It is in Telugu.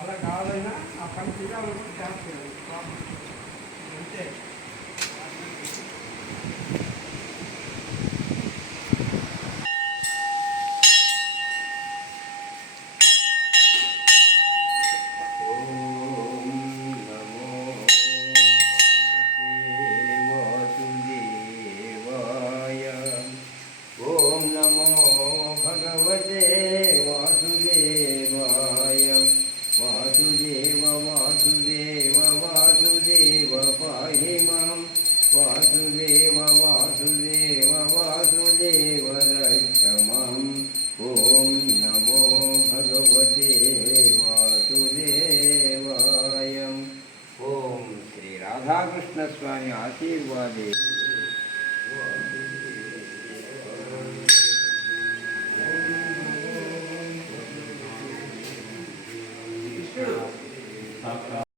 వల్ల కాదైనా ఆ పని చేయాలనుకుంటే చేస్తాను అంతే. वासुदेव वासुदेव वासुदेव रक्ष माम्। ॐ नमो भगवते वासुदेवाय। ओम श्री राधाकृष्ण स्वामी आशीर्वादे।